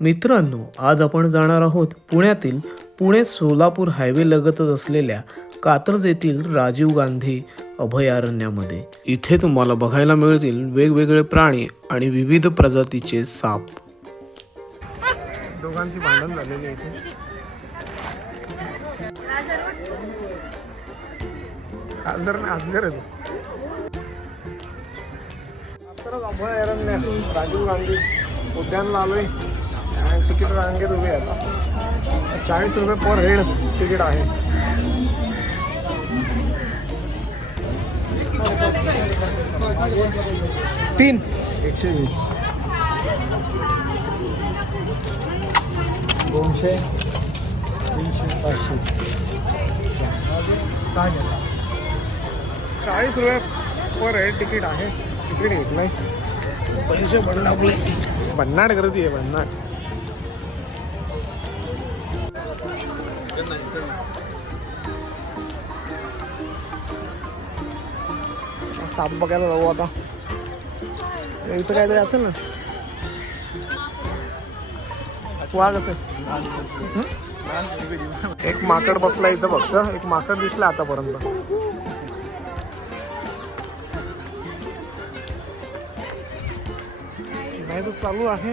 मित्रांनो, आज आपण जाणार आहोत पुण्यातील पुणे सोलापूर हायवे लगतच असलेल्या कात्रज येथील राजीव गांधी अभयारण्यामध्ये. इथे तुम्हाला बघायला मिळतील वेगवेगळे प्राणी आणि विविध प्रजातीचे साप. दोघांची भांडण झालेली आहे. अभयारण्य राजीव गांधी उद्यानला आलोय. तिकीट रांगेत उभे आता 40 रुपये पर हेड तिकीट आहे. तीन 120 200 300 500 40 रुपये पर हेड तिकीट आहे. तिकीट घेतलंय, पैसे पडले आपले. भन्नाट गर्दी आहे, भन्नाट. साप बघायला जाऊ आता. इथं काहीतरी असेल ना. वाघ असेल. एक माकड बसला इथं, फक्त एक माकड दिसला आतापर्यंत. नाही तर चालू आहे.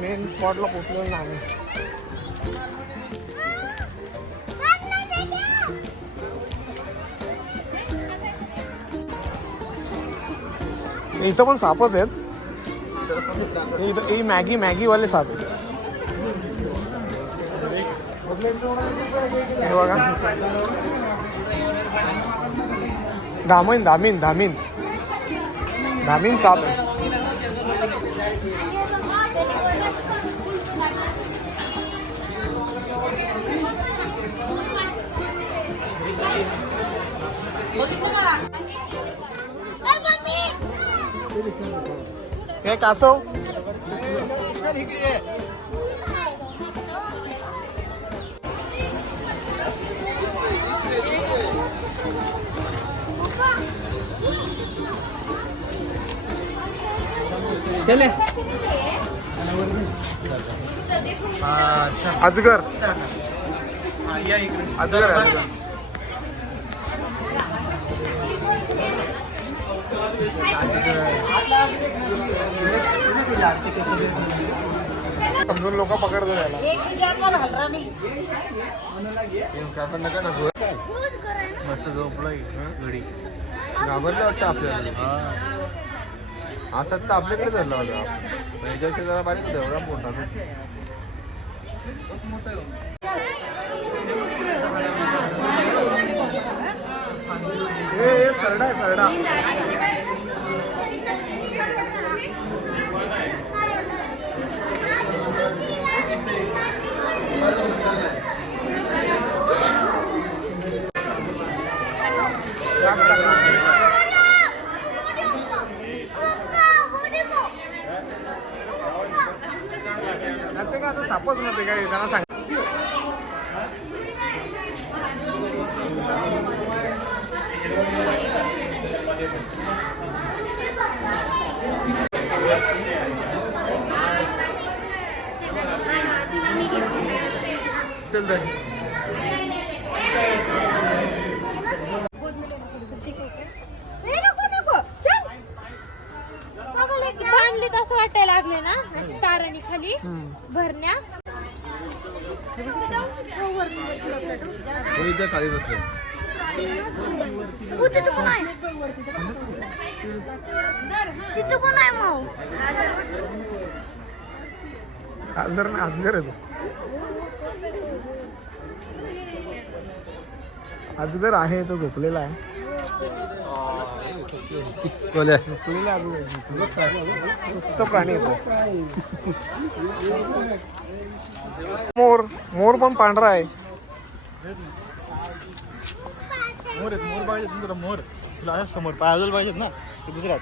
मेन स्पॉटला पोहोचलो ना आम्ही. इथं पण सापच आहेत. इथं मॅगी वाले साप आहेत. हे बघा, धामीन साप आहे. हे कासव चले. अजगर समजून लोक पकडतो त्याला. मस्त झोपलाय घडी. घाबरलं वाटतं आपल्याला. आता तर आपल्याकडे धरला होता. याच्याशी जरा बारीक होता, एवढा मोठा. हे सरडा आहे, सरडा. सापच नव्हते काय त्यांना सांग. चल बांधले असं वाटायला लागले ना. अशी ताराणी खाली भरण्या. खाली बसले. तिथं पण आहे मग. अजगर आहे तो झोपलेला आहे. सुस्त प्राणी येतो. मोर पण पांढरा आहे. मोर तुला समोर पायजल पाहिजेत ना. गुजरात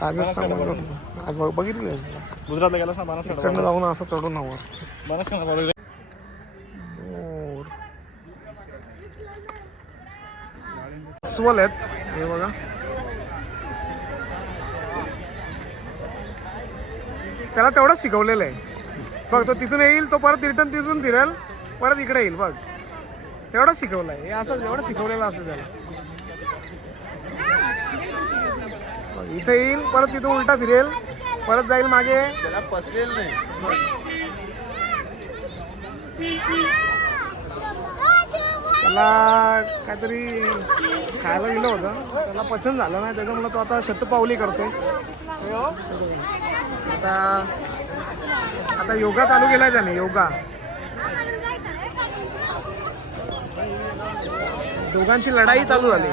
राजस्थान बघितलं. गुजरातला गेला बनासकांठा इकडनं जाऊन असं चढून हवं. बनासकांठा अस्वल आहेत हे बघा. त्याला तेवढं शिकवलेलं आहे. बघ तो तिथून येईल, तो परत रिटर्न तिथून फिरेल, परत इकडे येईल. बघ एवढं शिकवलंय, हे असं एवढं शिकवलेलं असं त्याला. बघ, इथे येईल, परत तिथून उलटा फिरेल, परत जाईल मागे. त्याला पचलेलं नाही. त्याला काहीतरी खायला दिलं होतं, त्याला पचन झालं नाही, त्याच्यामुळे तो आता शतपावली करतोय. आता योगा चालू केलाय त्याने, योगा. दोघांची लढाई चालू झाली.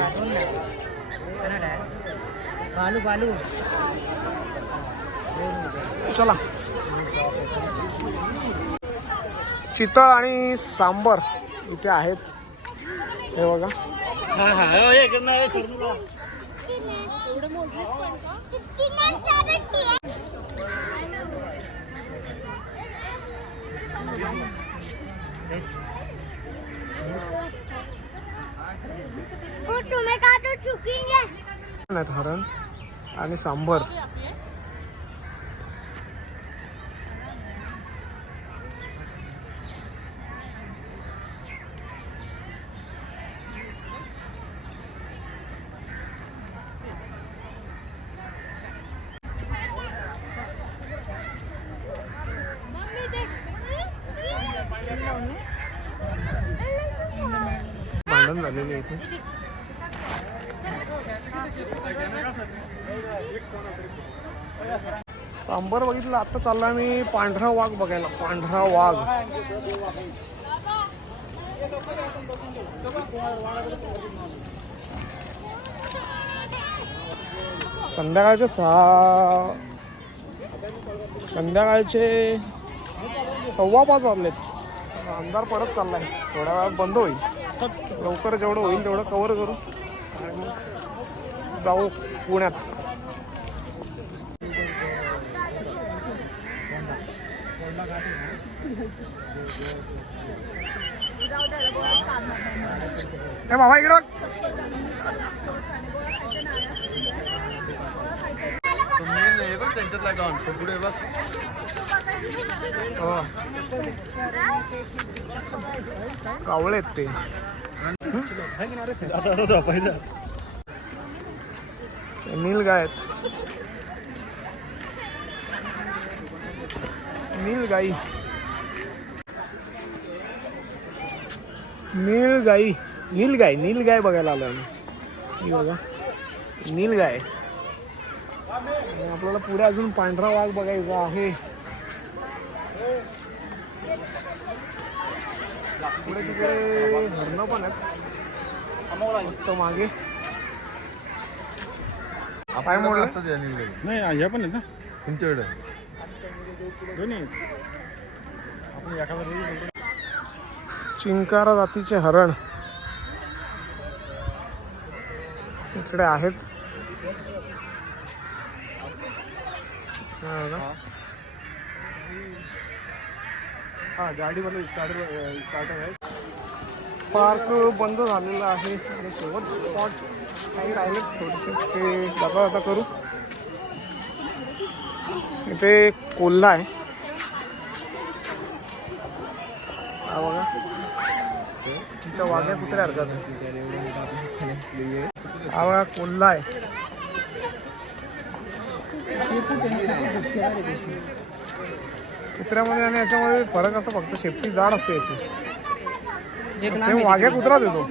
चला, चितळ आणि सांबर इथे आहेत. हे बघा, हरण आणि सांबर. भांडण झालेले इथे. सांबर बघितलं. आता चालला मी पांढरा वाघ बघायला. पांढरा वाघ संध्याकाळचे 4:15 वाजलेत. अंधार पडत चाललाय, थोड्या वेळात बंद होईल. लवकर जेवढं होईल तेवढं कव्हर करू आणि मग जाऊ पुण्यात. हे बाबा इकडं त्यांच्यातला डॉन पुढे बघ. कावळे आहेत ते. नीलगाय आहेत, नीलगाई. नीलगाय बघायला आलो आम्ही. बघा नीलगाय. आणि आपल्याला पुढे अजून पांढरा वाघ बघायचा आहे. पुढे तिकडे हरणं पण आहेत मस्त मागे. काय मोडलं नाही, या पण आहेत ना तुमच्याकडे. चिंकारा जातीचे हरण इकडे आहेत. हा गाडीमध्ये स्टार्टर आहे. पार्क बंद झालेला आहे आणि शेवट स्पॉट काही राहिले थोडेसे, ते जाता करू. इथे कोल्हा आहे. हा बघा, तिच्या वाघ्या कुत्र्या हरकत. हा बघा कोल्हा आहे. कुत्र्यामध्ये आणि याच्यामध्ये फरक असतो फक्त शेपटी जाड असते याची. वाघ्या कुत्रा देतो.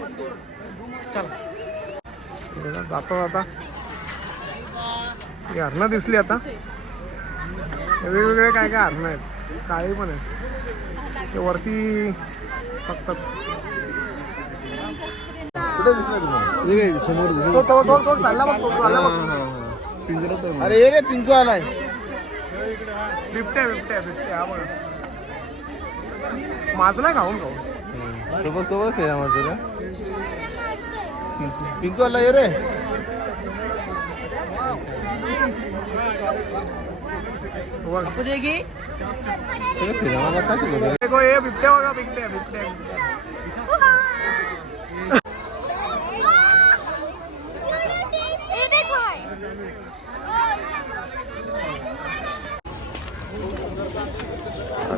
जाता ही हरणं दिसली आता. वेगवेगळे काय हरणं आहेत, काळी पण आहेत. ते वरती फक्त समोर चालला बघ. अरे ये रे पिंकू आलाय. बिबट्या. हा बघा माझलाय खाऊन सोबत फेरा माझं पिंकू आला. ये रे फिरा मला काय शिकवतो. हे बिबट्या बघा. बिबट्या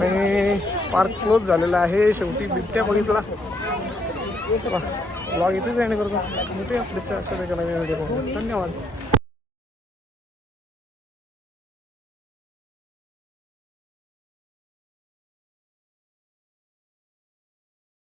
आणि पार्क क्लोज झालेला आहे. शेवटी बिबट्या बघितला. चला ब्लॉग इथेच एंड करतो. भेटूया पुढच्या अशा वेगळ्या व्हिडिओ. धन्यवाद.